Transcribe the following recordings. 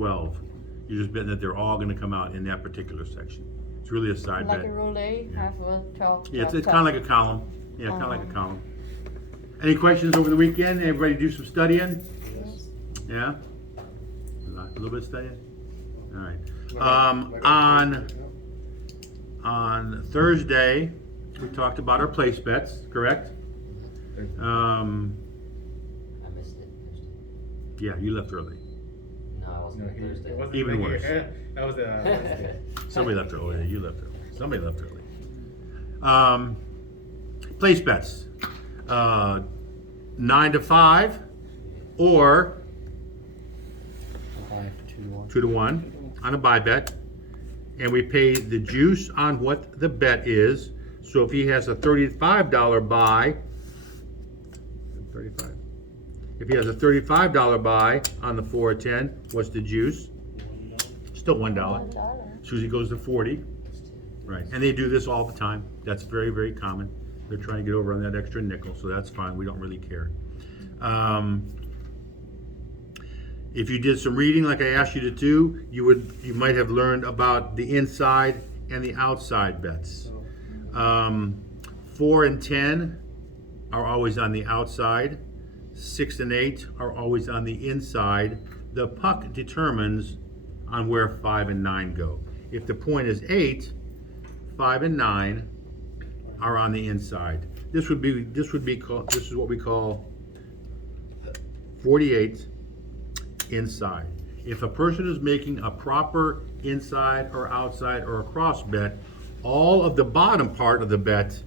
12. You're just betting that they're all going to come out in that particular section. It's really a side Like bet. a roulette, have a 12. Yeah, it's kind of like a column. Yeah, kind of like a column. Any questions over the weekend? Everybody do some studying? Yes. Yeah? A little bit of studying? All right. On Thursday, we talked about our place bets, correct? I missed it. Yeah, you left early. No, I wasn't on Thursday. Even worse. That was Wednesday. Somebody left early. You left early. Somebody left early. Place bets. 9 to 5 or 2 to 1 on a buy bet. And we pay the juice on what the bet is. So if he has a $35 buy, 35. If he has a $35 buy on the 4 or 10, what's the juice? Still $1. As soon as he goes to 40. Right, and they do this all the time. That's very, very common. They're trying to get over on that extra nickel, so that's fine. We don't really care. If you did some reading like I asked you to do, you might have learned about the inside and the outside bets. 4 and 10 are always on the outside. 6 and 8 are always on the inside. The puck determines on where 5 and 9 go. If the point is 8, 5 and 9 are on the inside. This is what we call 48 inside. If a person is making a proper inside or outside or a cross bet, all of the bottom part of the bet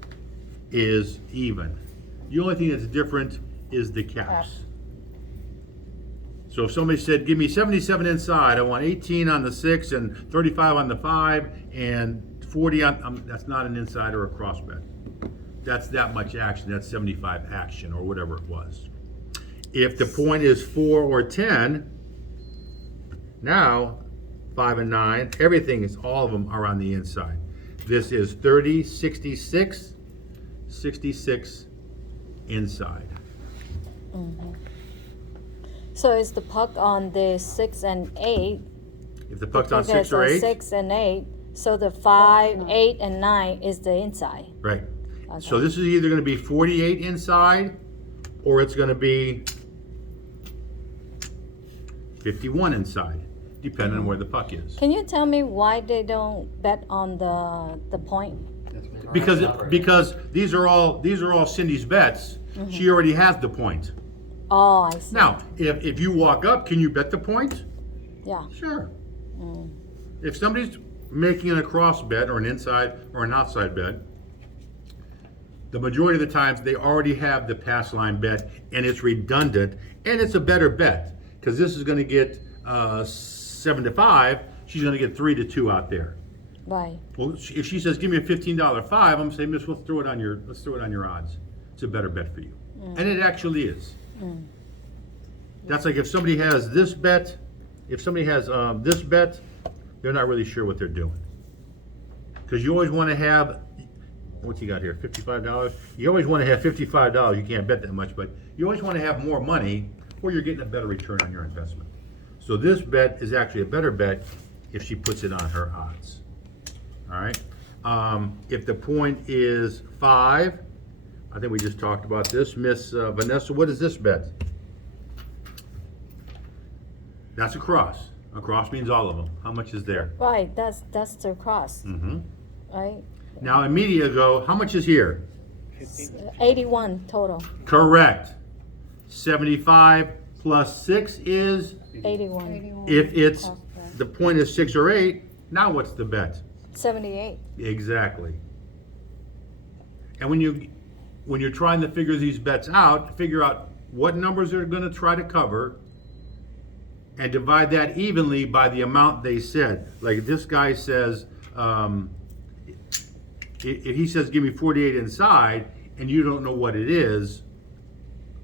is even. The only thing that's different is the caps. So if somebody said, give me 77 inside, I want 18 on the 6 and 35 on the 5 and 40 on, that's not an inside or a cross bet. That's that much action, that's 75 action or whatever it was. If the point is 4 or 10, now 5 and 9, everything is, all of them are on the inside. This is 30, 66, 66 inside. So is the puck on the 6 and 8? If the puck's on Okay, 6 or so 8, 6 and 8. So the 5, 8, and 9 is the inside. right. Okay. So this is either going to be 48 inside or it's going to be 51 inside, depending on where the puck is. Can you tell me why they don't bet on the point? Because these are all Cindy's bets. She already has the point. Oh, I see. Now, if you walk up, can you bet the point? Yeah. Sure. If somebody's making a cross bet or an inside or an outside bet, the majority of the times they already have the pass line bet and it's redundant and it's a better bet because this is going to get 7 to 5, she's going to get 3 to 2 out there. Right. Well, if she says, give me a $15 5, I'm going to say, Miss, let's throw it on your odds. It's a better bet for you. And it actually is. That's like if somebody has this bet, this bet, they're not really sure what they're doing. Because you always want to have, what you got here, $55? You always want to have $55. You can't bet that much, but you always want to have more money or you're getting a better return on your investment. So this bet is actually a better bet if she puts it on her odds. All right. If the point is 5, I think we just talked about this. Miss Vanessa, what is this bet? That's a cross. A cross means all of them. How much is there? Right. That's the cross. Right. Now, a media ago, how much is here? 81 total. Correct. 75 plus 6 is, 81. if it's, the point is 6 or 8, now what's the bet? 78. Exactly. And when you're trying to figure these bets out, figure out what numbers they're going to try to cover and divide that evenly by the amount they said. Like this guy says, if he says, give me 48 inside, and you don't know what it is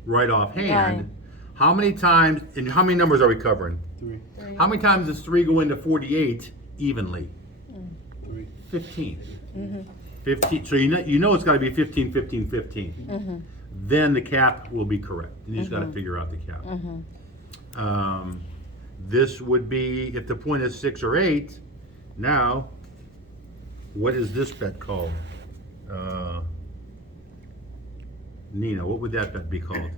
right offhand, Right. how many times, and how many numbers are we covering? 3. How many times does 3 go into 48 evenly? 3. 15. 15. So you know it's got to be 15, 15, 15. Then the cap will be correct. And you just got to figure out the cap. this would be, if the point is 6 or 8, now, what is this bet called? Nina, what would that bet be called?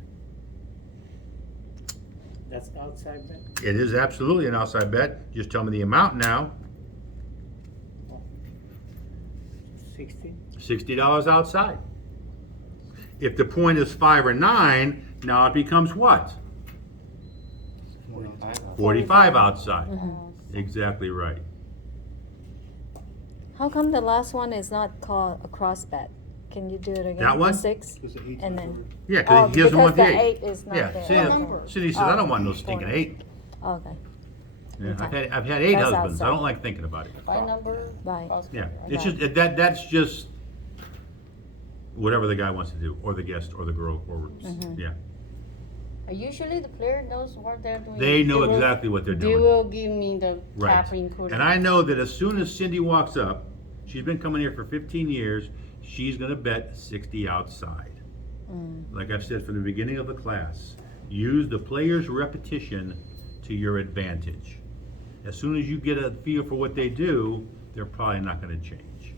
That's outside bet. It is absolutely an outside bet. Just tell me the amount now. 60. $60 outside. If the point is 5 or 9, now it becomes what? 45 outside. Exactly right. How come the last one is not called a cross bet? Can you do it again? That The one? 6? And then, Yeah, oh, because he doesn't want the because 8. the 8 is not Yeah, there. see, Okay. Cindy says, I don't want no stinking 8. Okay, Yeah, I've had 8 That's husbands. I outside. don't like thinking about it. By number. Right. cross Yeah, out. it's just, that's just whatever the guy wants to do, or the guest, or the girl, or, yeah. Usually the player knows what they're doing. They know will- exactly what they're They doing. will give me the Right. tap included. And I know that as soon as Cindy walks up, she's been coming here for 15 years, she's gonna bet 60 outside. Like I've said from the beginning of the class, use the player's repetition to your advantage. As soon as you get a feel for what they do, they're probably not gonna change.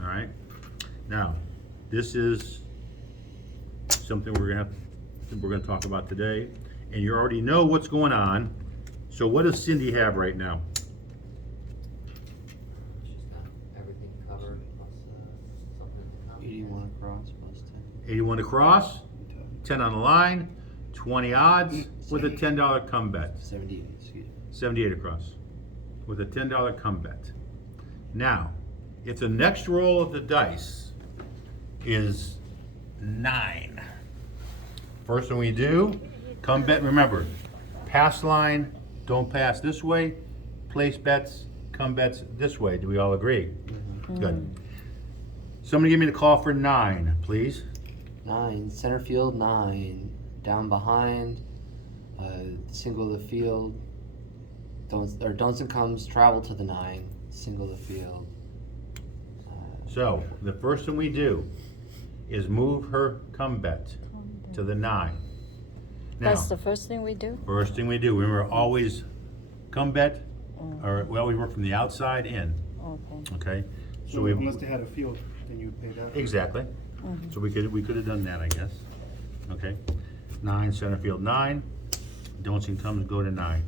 All right? Now, this is something we're gonna talk about today, and you already know what's going on. So what does Cindy have right now? She's got everything covered plus something to come. 81 across plus 10. 81 across, 10 on the line, 20 odds with a $10 come bet. 78, excuse me. 78 across with a $10 come bet. Now, if the next roll of the dice is 9, first thing we do, come bet, remember, pass line, don't pass this way, place bets, come bets this way. Do we all agree? Good. Somebody give me the call for 9, please. 9, center field 9, down behind, single the field. Donson comes, travel to the 9, single the field. So, the first thing we do is move her come bet to the 9. Now, that's the first thing we do? first thing we do, remember, always come bet, or we always work from the outside in, Okay. okay? So So we, unless they had a field, then you pay that. exactly. So we could have done that, I guess. Okay, 9, center field 9, Donson comes, go to 9.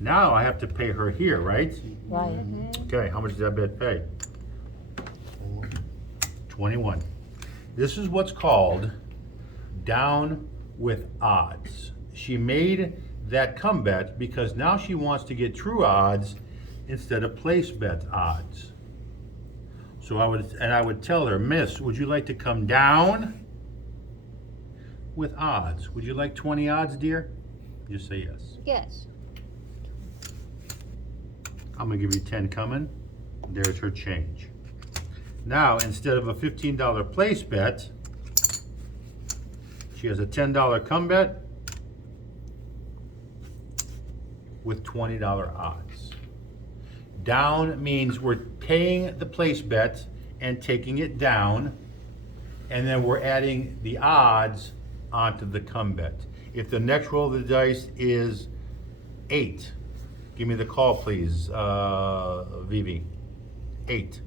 Now I have to pay her here, right? Right. Okay, how much does that bet pay? 21. This is what's called down with odds. She made that come bet because now she wants to get true odds instead of place bet odds. So I would tell her, Miss, would you like to come down with odds? Would you like 20 odds, dear? Just say yes. Yes. I'm gonna give you 10 coming. There's her change. Now, instead of a $15 place bet, she has a $10 come bet with $20 odds. Down means we're paying the place bet and taking it down, and then we're adding the odds onto the come bet. If the next roll of the dice is 8, give me the call, please, Vivi. 8.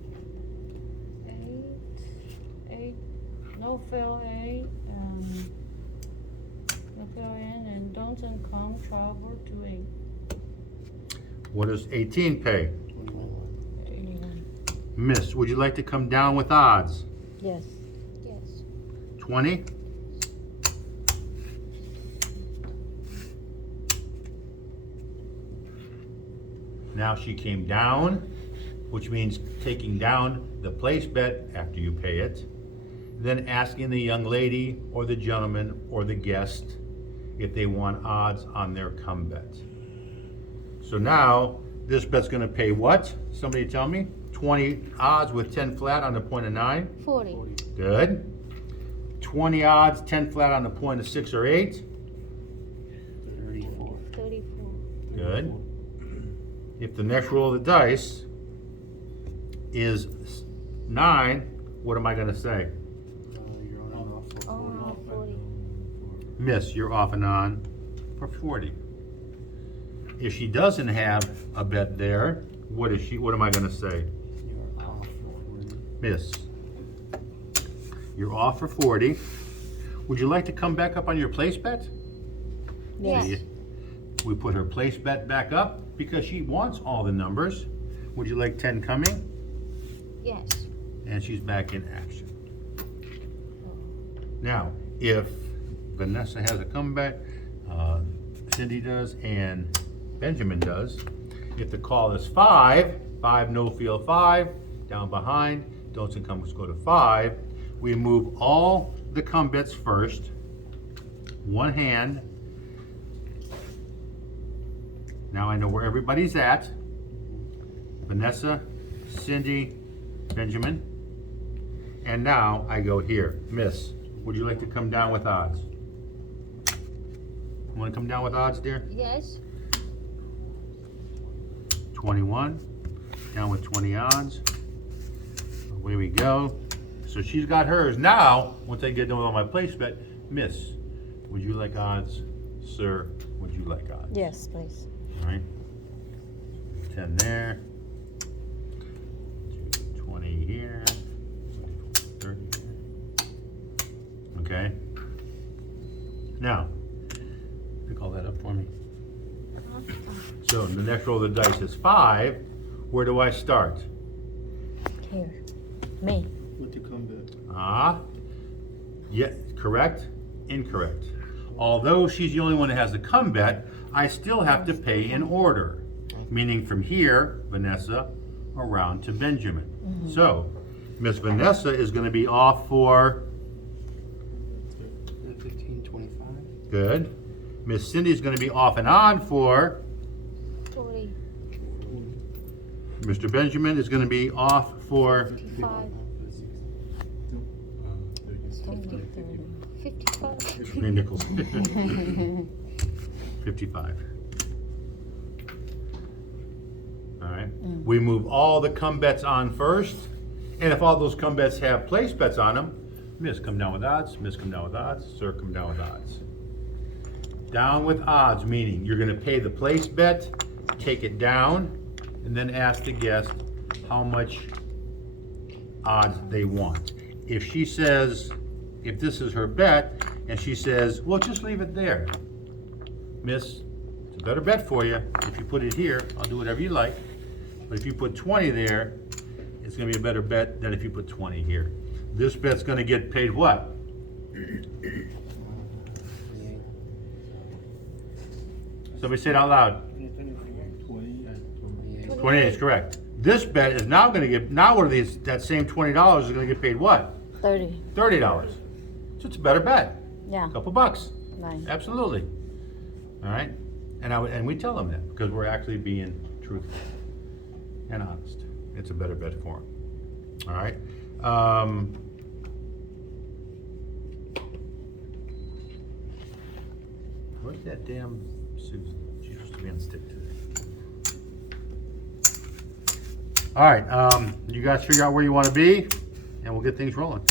8, no fail 8, no fail in, and Donson come travel to 8. What does 18 pay? 81. Miss, would you like to come down with odds? Yes. Yes. 20? Now she came down, which means taking down the place bet after you pay it, then asking the young lady or the gentleman or the guest if they want odds on their come bet. So now, this bet's gonna pay what? Somebody tell me? 20 odds with 10 flat on the point of 9. 40. Good. 20 odds, 10 flat on the point of 6 or 8. 34. 34. Good. If the next roll of the dice is 9, what am I gonna say? You're on and off for 40. Oh, 40. Miss, you're off and on for 40. If she doesn't have a bet there, what am I gonna say? You're off for 40. Miss, you're off for 40. Would you like to come back up on your place bet? Yes. We put her place bet back up because she wants all the numbers. Would you like 10 coming? Yes. And she's back in action. Now, if Vanessa has a comeback, Cindy does, and Benjamin does, if the call is 5, no field 5, down behind, don'ts and comes go to 5, we move all the come bets first, one hand. Now I know where everybody's at. Vanessa, Cindy, Benjamin. And now I go here. Miss, would you like to come down with odds? You want to come down with odds, dear? Yes. 21, down with 20 odds. Away we go. So she's got hers. Now, once I get done with all my place bet, Miss, would you like odds? Sir, would you like odds? Yes, please. All right. 10 there. 20 here. 30 here. Okay. Now, pick all that up for me. So the next roll of the dice is 5. Where do I start? Here. Me. With the comeback. Yeah, correct? Incorrect. Although she's the only one that has the come bet, I still have to pay in order. Meaning from here, Vanessa, around to Benjamin. So, Miss Vanessa is gonna be off for, 15, 25. good. Miss Cindy's gonna be off and on for, 40, Mr. Benjamin is gonna be off for, 55, 55. Ray Nichols. 55. All right. We move all the come bets on first, and if all those come bets have place bets on them, Miss, come down with odds. Miss, come down with odds. Sir, come down with odds. Down with odds, meaning you're going to pay the place bet, take it down, and then ask the guest how much odds they want. If she says, if this is her bet, and she says, well, just leave it there. Miss, it's a better bet for you. If you put it here, I'll do whatever you like. But if you put 20 there, it's gonna be a better bet than if you put 20 here. This bet's gonna get paid what? 28. Somebody say it out loud. 28. 28 is correct. This bet is now gonna get, now what are these, that same $20 is gonna get paid what? 30. $30. So it's a better bet. Yeah. A couple bucks. Nice. Absolutely. All right? And we tell them that because we're actually being truthful and honest. It's a better bet for them. All right? Where's that damn Susan? She's supposed to be on stick today. All right, you guys figure out where you want to be, and we'll get things rolling.